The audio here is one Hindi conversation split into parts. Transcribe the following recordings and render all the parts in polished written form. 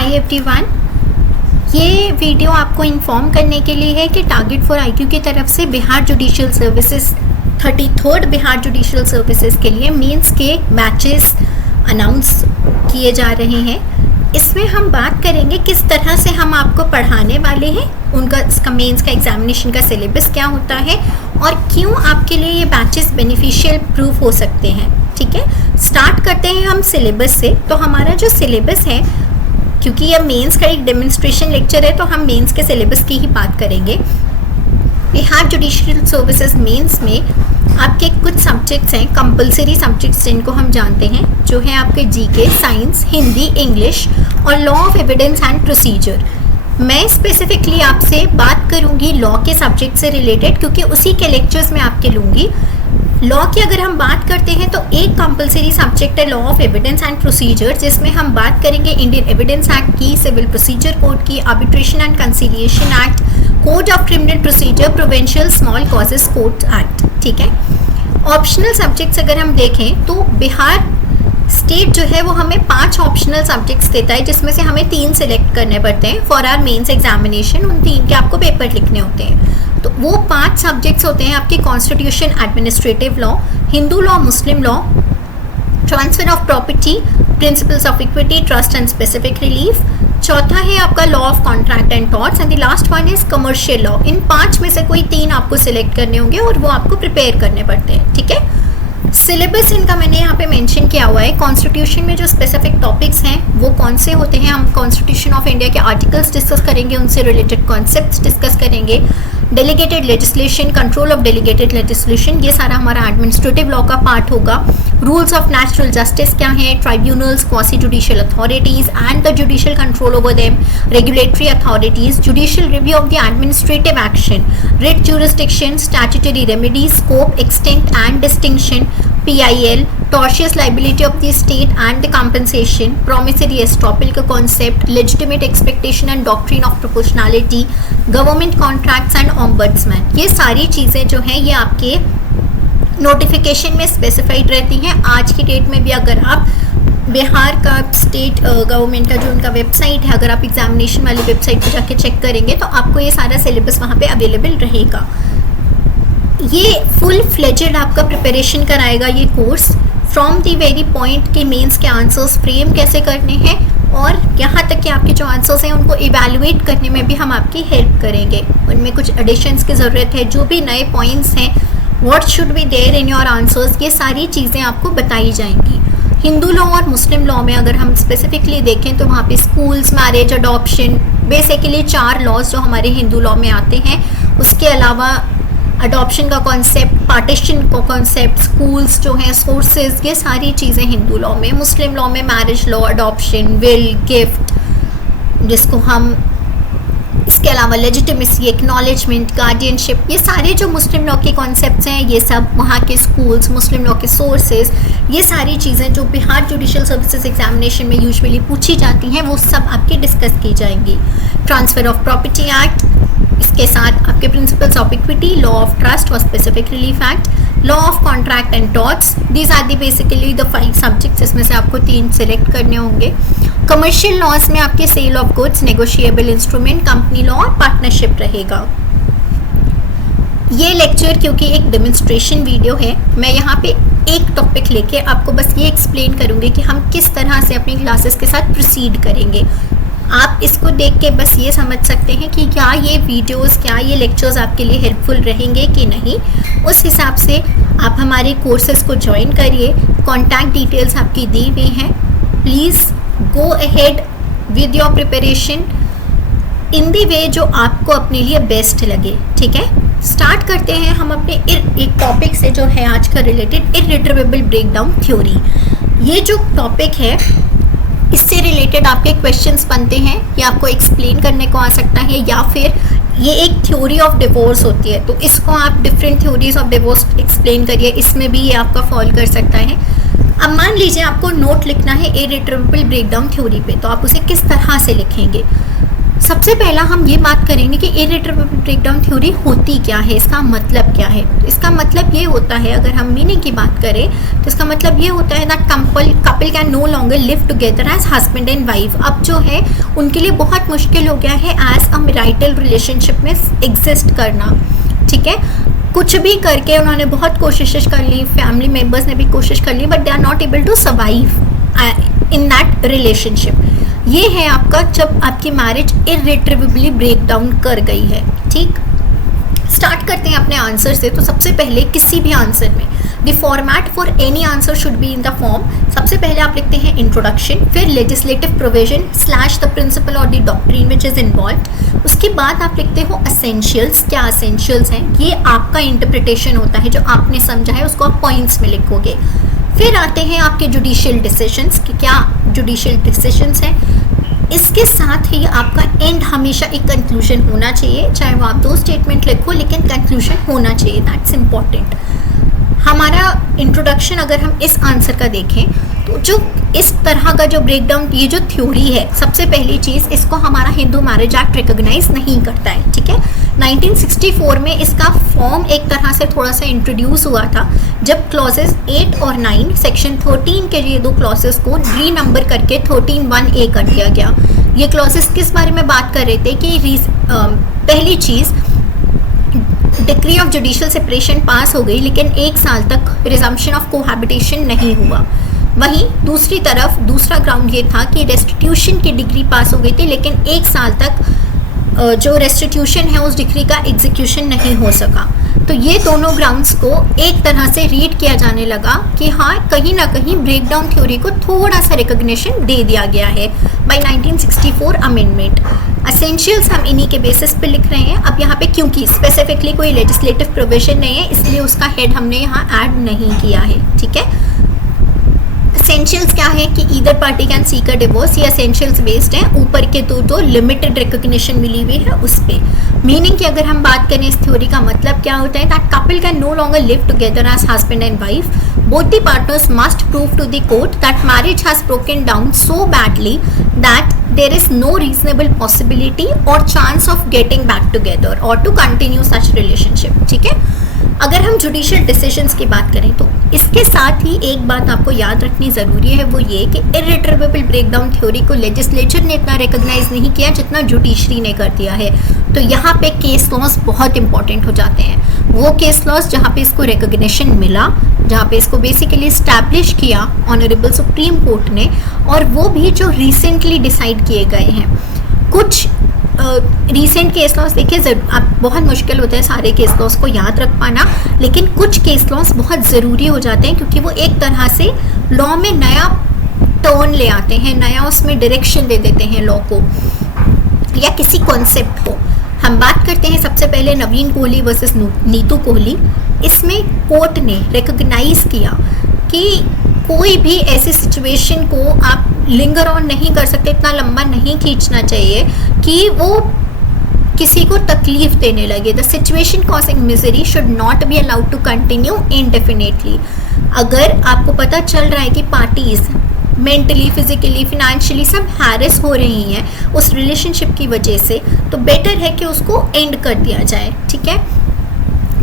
हाय एवरीवन, ये वीडियो आपको इन्फॉर्म करने के लिए है कि टारगेट फॉर आईक्यू की तरफ से Bihar judicial services 33rd Bihar judicial services के लिए मेंस के बैचेस अनाउंस किए जा रहे हैं। इसमें हम बात करेंगे किस तरह से हम आपको पढ़ाने वाले हैं, इसका मेंस का एग्जामिनेशन का सिलेबस क्या होता है और क्यों आपके लिए ये बैचेस बेनिफिशियल प्रूफ हो सकते हैं। ठीक है, स्टार्ट करते हैं हम सिलेबस से। तो हमारा जो सिलेबस है, क्योंकि यह मेंस का एक डेमोन्स्ट्रेशन लेक्चर है, तो हम मेंस के सिलेबस की ही बात करेंगे। बिहार जुडिशियल सर्विसेज मेंस में आपके कुछ सब्जेक्ट्स हैं, कंपलसरी सब्जेक्ट्स जिनको हम जानते हैं, जो है आपके जीके, साइंस, हिंदी, इंग्लिश और law of evidence and procedure. मैं स्पेसिफिकली आपसे बात करूंगी लॉ के सब्जेक्ट से रिलेटेड, क्योंकि उसी के लेक्चर्स में आपके लूँगी। लॉ की अगर हम बात करते हैं तो एक कंपलसरी सब्जेक्ट है law of evidence and procedure, जिसमें हम बात करेंगे इंडियन एविडेंस एक्ट की, सिविल प्रोसीजर कोड की, arbitration and conciliation act, code of criminal procedure, provincial small causes court act. ठीक है, ऑप्शनल सब्जेक्ट्स अगर हम देखें तो बिहार स्टेट जो है वो हमें 5 ऑप्शनल सब्जेक्ट्स देता है, जिसमें से हमें 3 सिलेक्ट करने पड़ते हैं फॉर आवर मेंस एग्जामिनेशन। उन 3 के आपको पेपर लिखने होते हैं। तो वो 5 सब्जेक्ट्स होते हैं आपके constitution, administrative law, Hindu law, Muslim law, transfer of property, principles of equity, trust and specific relief. चौथा है आपका law of contract and torts and the last one is commercial law. इन 5 में से कोई 3 आपको सिलेक्ट करने होंगे और वो आपको प्रिपेयर करने पड़ते हैं। ठीक है, सिलेबस इनका मैंने यहाँ पे मेंशन किया हुआ है। कॉन्स्टिट्यूशन में जो स्पेसिफिक टॉपिक्स हैं वो कौन से होते हैं, हम कॉन्स्टिट्यूशन ऑफ इंडिया के आर्टिकल्स डिस्कस करेंगे, उनसे रिलेटेड कॉन्सेप्ट्स डिस्कस करेंगे। Delegated legislation, control of delegated legislation, ये सारा हमारा एडमिनिस्ट्रेटिव लॉ का पार्ट होगा। रूल्स ऑफ नेचुरल जस्टिस क्या है, tribunals, quasi judicial authorities and the judicial control over them, regulatory authorities, judicial review of the administrative action, writ jurisdiction, statutory remedies, scope, extent and distinction, PIL, tortious liability of the state and the compensation, promissory estoppel का concept, legitimate expectation and doctrine of proportionality, government contracts and ombudsman। ये सारी चीज़ें जो हैं ये आपके नोटिफिकेशन में स्पेसिफाइड रहती हैं। आज की डेट में भी अगर आप बिहार का स्टेट गवर्नमेंट का जो उनका वेबसाइट है, अगर आप एग्जामिनेशन वाली वेबसाइट पर जाके चेक करेंगे तो आपको ये सारा सिलेबस वहाँ पे अवेलेबल रहेगा। ये फुल फ्लेजेड आपका प्रिपरेशन कराएगा ये course, from the very point कि मेंस के आंसर्स फ्रेम कैसे करने हैं और यहाँ तक कि आपके जो आंसर्स हैं उनको इवैल्यूएट करने में भी हम आपकी हेल्प करेंगे। उनमें कुछ एडिशंस की ज़रूरत है, जो भी नए पॉइंट्स हैं, what should be there in your answers, ये सारी चीज़ें आपको बताई जाएंगी। हिंदू लॉ और मुस्लिम लॉ में अगर हम स्पेसिफिकली देखें तो वहाँ पे schools, marriage, adoption, basically 4 laws जो हमारे हिंदू लॉ में आते हैं। उसके अलावा अडॉप्शन का कॉन्सेप्ट, पार्टीशन का कॉन्सेप्ट, स्कूल्स जो हैं, सोर्सेज, ये सारी चीज़ें हिंदू लॉ में। मुस्लिम लॉ में marriage law, adoption, will, gift, जिसको हम इसके अलावा लेजिटिमेसी, एक्नॉलेजमेंट, गार्डियनशिप, ये सारे जो मुस्लिम लॉ के कॉन्सेप्ट्स हैं, ये सब वहाँ के स्कूल्स, मुस्लिम लॉ के सोर्सेज, ये सारी चीज़ें जो बिहार जुडिशियल सर्विसेज एग्जामिनेशन में यूजुअली पूछी जाती हैं वो सब आपके डिस्कस की जाएंगी। ट्रांसफ़र ऑफ प्रॉपर्टी एक्ट, इसके साथ आपके principles of equity, law of trust और specific relief act, law of contract and torts. These are the basically the 5 subjects, इसमें से आपको 3 सिलेक्ट करने होंगे। कमर्शियल लॉज में आपके sale of goods, negotiable instrument, company law और पार्टनरशिप रहेगा। ये लेक्चर क्योंकि एक डेमोन्स्ट्रेशन वीडियो है, मैं यहाँ पे एक टॉपिक लेके आपको बस ये एक्सप्लेन करूँगी कि हम किस तरह से अपनी क्लासेस के साथ प्रोसीड करेंगे। आप इसको देख के बस ये समझ सकते हैं कि क्या ये वीडियोस, क्या ये लेक्चर्स आपके लिए हेल्पफुल रहेंगे कि नहीं। उस हिसाब से आप हमारे कोर्सेज को ज्वाइन करिए। कॉन्टैक्ट डिटेल्स आपकी दी हुई हैं। Please go ahead with your preparation in the way जो आपको अपने लिए बेस्ट लगे। ठीक है, स्टार्ट करते हैं हम अपने एक टॉपिक से जो है आज का रिलेटेड, इर्रिट्रीवेबल ब्रेकडाउन थ्योरी। ये जो टॉपिक है इससे रिलेटेड आपके क्वेश्चंस बनते हैं, या आपको एक्सप्लेन करने को आ सकता है, या फिर ये एक थ्योरी ऑफ डिवोर्स होती है तो इसको आप different theories of divorce explain करिए, इसमें भी ये आपका फॉल कर सकता है। अब मान लीजिए आपको नोट लिखना है इर्रिट्रीवेबल ब्रेकडाउन थ्योरी पे, तो आप उसे किस तरह से लिखेंगे। सबसे पहला हम ये बात करेंगे कि इर्रिट्रेवेबल ब्रेकडाउन थ्योरी होती क्या है, इसका मतलब क्या है। इसका मतलब ये होता है, अगर हम मीनिंग की बात करें तो इसका मतलब ये होता है that couple can no longer live together as husband and wife. अब जो है उनके लिए बहुत मुश्किल हो गया है एज अ मैरिटल रिलेशनशिप में एग्जिस्ट करना, ठीक है। कुछ भी करके उन्होंने बहुत कोशिशें कर ली, फैमिली मेम्बर्स ने भी कोशिश कर ली, but they are not able to survive in that relationship. ये है आपका जब आपकी मैरिज इर्रिट्रेवेबली ब्रेक डाउन कर गई है, ठीक। स्टार्ट करते हैं अपने आंसर से। तो सबसे पहले किसी भी आंसर में the format for any answer should be in the form, सबसे पहले आप लिखते हैं इंट्रोडक्शन, फिर legislative provision slash the principle और the doctrine which is involved. उसके बाद आप लिखते हो असेंशियल्स, क्या असेंशियल्स हैं, ये आपका इंटरप्रिटेशन होता है, जो आपने समझा है उसको आप पॉइंट्स में लिखोगे। फिर आते हैं आपके जुडिशियल डिसीजंस कि क्या जुडिशियल डिसीजंस हैं। इसके साथ ही आपका एंड हमेशा एक कंक्लूजन होना चाहिए, चाहे वो आप 2 स्टेटमेंट लिखो लेकिन कंक्लूजन होना चाहिए, दैट्स इम्पॉर्टेंट। हमारा इंट्रोडक्शन अगर हम इस आंसर का देखें तो जो इस तरह का जो ब्रेकडाउन, ये जो थ्योरी है, सबसे पहली चीज़ इसको हमारा हिंदू मैरिज एक्ट रिकॉग्नाइज नहीं करता है, ठीक है। 1964 में इसका फॉर्म एक तरह से थोड़ा सा इंट्रोड्यूस हुआ था, जब क्लॉजेस 8 और 9 सेक्शन 13 के ये 2 क्लॉजेस को री नंबर करके 13(1)(a) कर दिया गया। ये क्लॉजेस किस बारे में बात कर रहे थे कि पहली चीज़, डिक्री ऑफ जुडिशियल सेपरेशन पास हो गई लेकिन 1 साल तक रिजम्पशन ऑफ कोहैबिटेशन नहीं हुआ। वहीं दूसरी तरफ दूसरा ग्राउंड ये था कि रेस्टिट्यूशन की डिग्री पास हो गई थी लेकिन 1 साल तक जो रेस्टिट्यूशन है उस डिग्री का एग्जीक्यूशन नहीं हो सका। तो ये दोनों ग्राउंड्स को एक तरह से रीड किया जाने लगा कि हाँ, कहीं ना कहीं ब्रेकडाउन थ्योरी को थोड़ा सा रिकॉग्निशन दे दिया गया है बाय 1964 अमेंडमेंट। असेंशियल्स हम इन्हीं के बेसिस पे लिख रहे हैं। अब यहाँ पे क्योंकि स्पेसिफिकली कोई लेजिस्लेटिव प्रोविजन नहीं है इसलिए उसका हेड हमने यहाँ ऐड नहीं किया है, ठीक है। एसेंशियल्स क्या है कि either party can seek a divorce, ये एसेंशियल्स बेस्ड है ऊपर के दो लिमिटेड रिकॉग्निशन मिली हुई है उस पे। मीनिंग की अगर हम बात करें इस थ्योरी का मतलब क्या होता है, that couple can no longer live together as husband and wife, both the partners must prove to the court that marriage has broken down so badly that there is no reasonable possibility or chance of getting back together or to continue such relationship, ठीक है। अगर हम जुडिशियल डिसीजंस की बात करें तो इसके साथ ही एक बात आपको याद रखनी ज़रूरी है, वो ये कि इर्रिट्रेवेबल ब्रेकडाउन थ्योरी को लेजिस्लेचर ने इतना रिकॉग्नाइज नहीं किया जितना जुडिशरी ने कर दिया है। तो यहाँ पे केस लॉज बहुत इंपॉर्टेंट हो जाते हैं। वो केस लॉज जहाँ पे इसको रिकॉग्निशन मिला, जहाँ पे इसको बेसिकली इस्टेब्लिश किया ऑनरेबल सुप्रीम कोर्ट ने, और वो भी जो रिसेंटली डिसाइड किए गए हैं। कुछ रिसेंट केस लॉस देखिए, आप बहुत मुश्किल होता है सारे केस लॉस को याद रख पाना, लेकिन कुछ केस लॉस बहुत ज़रूरी हो जाते हैं क्योंकि वो एक तरह से लॉ में नया टर्न ले आते हैं, नया उसमें डायरेक्शन दे देते हैं लॉ को या किसी कॉन्सेप्ट को। हम बात करते हैं सबसे पहले नवीन कोहली वर्सेस नीतू कोहली। इसमें कोर्ट ने रिकॉग्नाइज किया कि कोई भी ऐसी सिचुएशन को आप लिंगर ऑन नहीं कर सकते, इतना लंबा नहीं खींचना चाहिए कि वो किसी को तकलीफ देने लगे। The situation causing misery should not be allowed to continue indefinitely. अगर आपको पता चल रहा है कि पार्टीज मेंटली, फिजिकली, फिनेंशियली सब हैरेस हो रही हैं उस रिलेशनशिप की वजह से, तो बेटर है कि उसको एंड कर दिया जाए, ठीक है।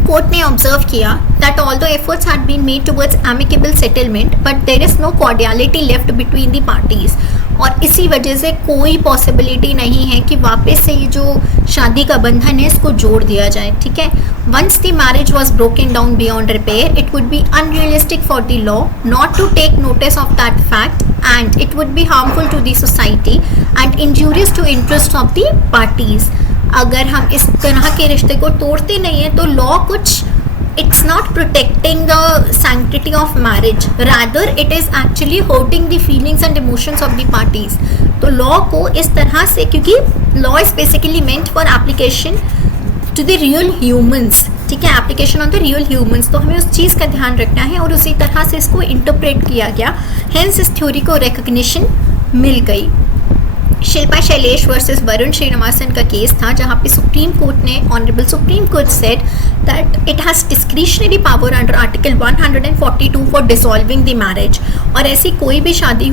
कोर्ट ने ऑब्जर्व किया that although efforts had been made towards amicable settlement but there is no cordiality left between the parties, और इसी वजह से कोई पॉसिबिलिटी नहीं है कि वापस से ये जो शादी का बंधन है इसको जोड़ दिया जाए, ठीक है। Once the marriage was broken down beyond repair it would be unrealistic for the law not to take notice of that fact and it would be harmful to the society and injurious to interest of the parties. अगर हम इस तरह के रिश्ते को तोड़ते नहीं हैं तो लॉ कुछ it's not protecting the sanctity of marriage, rather it is actually hurting the feelings and emotions of the parties. तो law को इस तरह से, क्योंकि law is basically meant for application to the real humans, ठीक है, application on the real humans, तो हमें उस चीज़ का ध्यान रखना है और उसी तरह से इसको इंटरप्रेट किया गया, hence इस थ्योरी को रिकॉग्निशन मिल गई। शिल्पा शैलेश वर्सेस वरुण श्रीनिवासन का केस था जहां पे सुप्रीम कोर्ट ने, honourable supreme court said that it has discretionary power under article 142 for dissolving the marriage, और ऐसी कोई भी शादी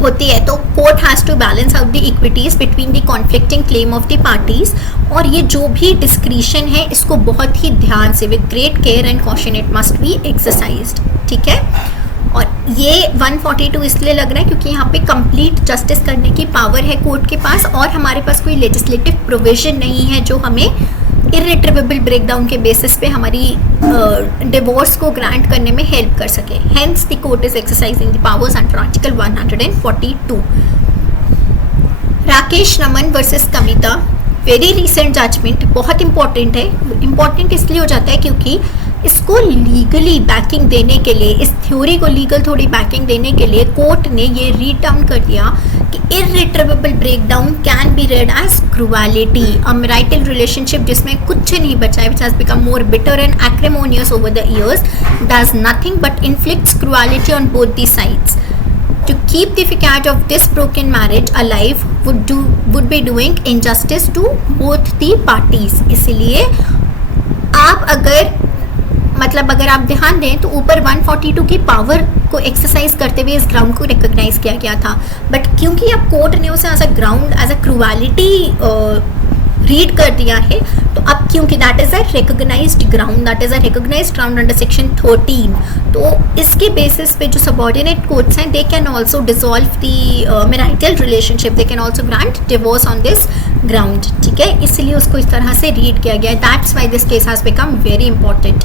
होती है तो court has to balance out the equities between the conflicting claim of the parties, और ये जो भी डिस्क्रिशन है इसको बहुत ही ध्यान से with great care and caution it must be exercised, ठीक है। और ये 142 इसलिए लग रहा है क्योंकि यहाँ पे कंप्लीट जस्टिस करने की पावर है कोर्ट के पास, और हमारे पास कोई लेजिस्लेटिव प्रोविजन नहीं है जो हमें इर्रिट्रीवेबल ब्रेकडाउन के बेसिस पे हमारी डिवोर्स को ग्रांट करने में हेल्प कर सके। Hence the court is exercising the powers under article 142। Rakesh Raman versus Kavita, very recent judgment, बहुत इंपॉर्टेंट है। इंपॉर्टेंट इसलिए हो जाता है क्योंकि इसको लीगली बैकिंग देने के लिए, इस थ्योरी को लीगल थोड़ी बैकिंग देने के लिए कोर्ट ने ये रीड डाउन कर दिया कि irretrievable breakdown can be read as cruelty, a marital relationship जिसमें कुछ नहीं बचा है, which has become more bitter and acrimonious over the years, does nothing but inflicts cruelty on both the sides. To keep the facade of this broken marriage alive would be doing injustice to both the parties। इसलिए आप अगर आप ध्यान दें तो ऊपर 142 की पावर को एक्सरसाइज करते हुए इस ग्राउंड को रिकॉग्नाइज किया गया था, बट क्योंकि अब कोर्ट ने उसे as a ground, as a cruelty read कर दिया है, तो अब क्योंकि that is a recognised ground under section 13, तो इसके बेसिस पे जो सबऑर्डिनेट कोर्ट्स हैं they can also dissolve the marital relationship, they can also grant divorce on this ground, ठीक है। इसलिए उसको इस तरह से रीड किया गया है। That's why this case has become very important.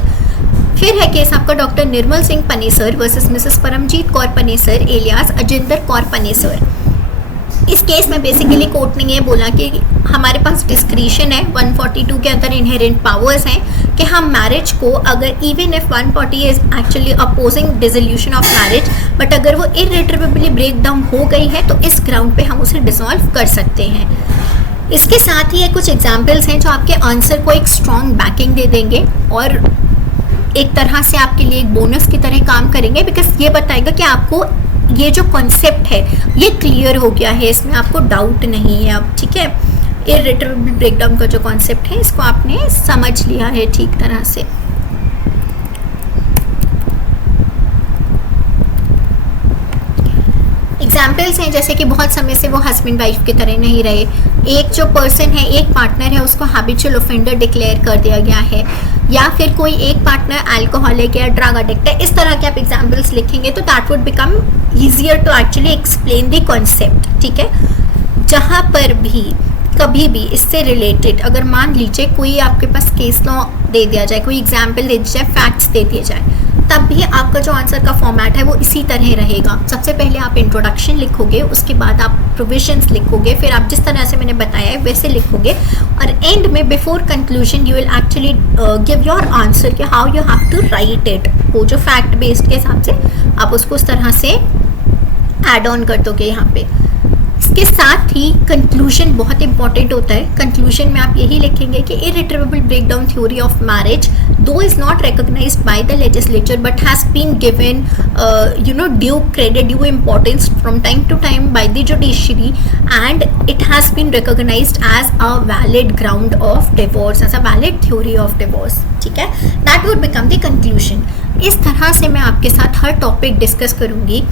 फिर है केस आपका doctor Nirmal Singh Panesar versus Mrs Paramjit Kaur Panesar alias Ajinder Kaur Panesar. इस केस में बेसिकली कोर्ट ने ये बोला कि हमारे पास डिस्क्रिशन है, 142 के अंदर इनहेरेंट पावर्स हैं कि हम मैरिज को, अगर even if 140 is actually opposing dissolution of marriage, but अगर वो इर्रिट्रीवेबली ब्रेक डाउन हो गई है तो इस ग्राउंड पे हम उसे डिसॉल्व कर सकते हैं। इसके साथ ही ये कुछ एग्जाम्पल्स हैं जो आपके आंसर को एक स्ट्रॉन्ग बैकिंग दे देंगे और एक तरह से आपके लिए एक बोनस की तरह काम करेंगे, बिकॉज ये बताएगा कि आपको ये जो कॉन्सेप्ट है ये क्लियर हो गया है, इसमें आपको डाउट नहीं है अब, ठीक है। इर्रिट्रीवेबल ब्रेकडाउन का जो कॉन्सेप्ट है इसको आपने समझ लिया है ठीक तरह से। एग्जाम्पल्स हैं जैसे कि बहुत समय से वो हस्बैंड वाइफ की तरह नहीं रहे, एक जो पर्सन है, एक पार्टनर है, उसको हैबिचुअल ऑफेंडर डिक्लेयर कर दिया गया है, या फिर कोई एक पार्टनर अल्कोहलिक या ड्रग एडिक्ट है। इस तरह के आप एग्जाम्पल्स लिखेंगे तो that would become easier to actually explain the concept, ठीक है। जहाँ पर भी कभी भी इससे रिलेटेड अगर मान लीजिए कोई आपके पास केस लॉ दे दिया जाए, कोई एग्जाम्पल दे दी जाए, फैक्ट्स दे दिए जाए, तब भी आपका जो आंसर का फॉर्मेट है वो इसी तरह रहेगा। सबसे पहले आप इंट्रोडक्शन लिखोगे, उसके बाद आप प्रोविजंस लिखोगे, फिर आप जिस तरह से मैंने बताया है वैसे लिखोगे, और एंड में before conclusion you will actually give your answer कि how you have to write it. वो जो फैक्ट बेस्ड के हिसाब से आप उसको उस तरह से ऐड ऑन कर दोगे यहाँ पे। इसके साथ ही कंक्लूजन बहुत इंपॉर्टेंट होता है। कंक्लूजन में आप यही लिखेंगे कि irretrievable breakdown theory of marriage though is not recognised by the legislature but has been given due credit, due importance from time to time by the judiciary, and it has been recognised as a valid ground of divorce, as a valid theory of divorce, ठीक है। That would become the conclusion. इस तरह से मैं आपके साथ हर टॉपिक डिस्कस करूंगी।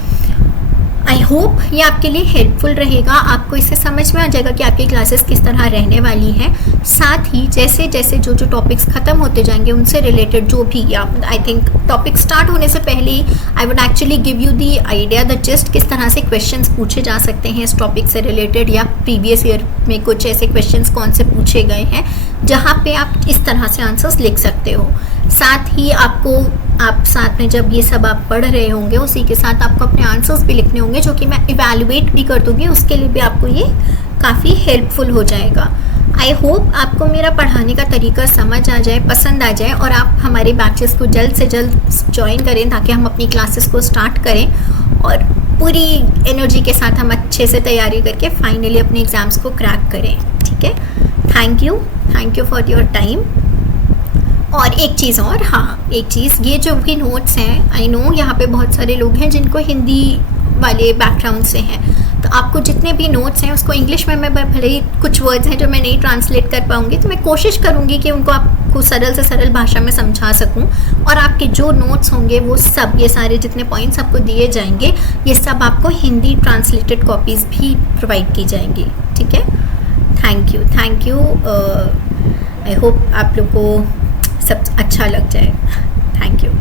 आई होप ये आपके लिए हेल्पफुल रहेगा, आपको इससे समझ में आ जाएगा कि आपकी क्लासेस किस तरह रहने वाली हैं। साथ ही जैसे जैसे जो जो टॉपिक्स ख़त्म होते जाएंगे उनसे रिलेटेड जो भी, या आई थिंक टॉपिक स्टार्ट होने से पहले ही I would actually give you the idea the just किस तरह से क्वेश्चंस पूछे जा सकते हैं इस टॉपिक से रिलेटेड, या प्रीवियस ईयर में कुछ ऐसे क्वेश्चंस कौन से पूछे गए हैं जहाँ पे आप इस तरह से आंसर्स लिख सकते हो। साथ ही आप साथ में जब ये सब आप पढ़ रहे होंगे उसी के साथ आपको अपने आंसर्स भी लिखने होंगे, जो कि मैं इवैल्यूएट भी कर दूँगी, उसके लिए भी आपको ये काफ़ी हेल्पफुल हो जाएगा। आई होप आपको मेरा पढ़ाने का तरीका समझ आ जाए, पसंद आ जाए, और आप हमारे बैचेस को जल्द से जल्द ज्वाइन करें ताकि हम अपनी क्लासेस को स्टार्ट करें और पूरी एनर्जी के साथ हम अच्छे से तैयारी करके फाइनली अपने एग्ज़ाम्स को क्रैक करें, ठीक है। Thank you for your time. और एक चीज़ और, हाँ एक चीज़, ये जो भी नोट्स हैं, आई नो यहाँ पे बहुत सारे लोग हैं जिनको हिंदी वाले बैकग्राउंड से हैं, तो आपको जितने भी नोट्स हैं उसको इंग्लिश में मैं भले ही कुछ वर्ड्स हैं जो मैं नहीं ट्रांसलेट कर पाऊँगी, तो मैं कोशिश करूँगी कि उनको आप आपको सरल से सरल भाषा में समझा सकूं, और आपके जो नोट्स होंगे वो सब, ये सारे जितने पॉइंट्स आपको दिए जाएंगे, ये सब आपको हिंदी ट्रांसलेटेड कॉपीज़ भी प्रोवाइड की जाएंगी। ठीक है, थैंक यू। आई होप आप लोग को सब अच्छा लग जाए। Thank you.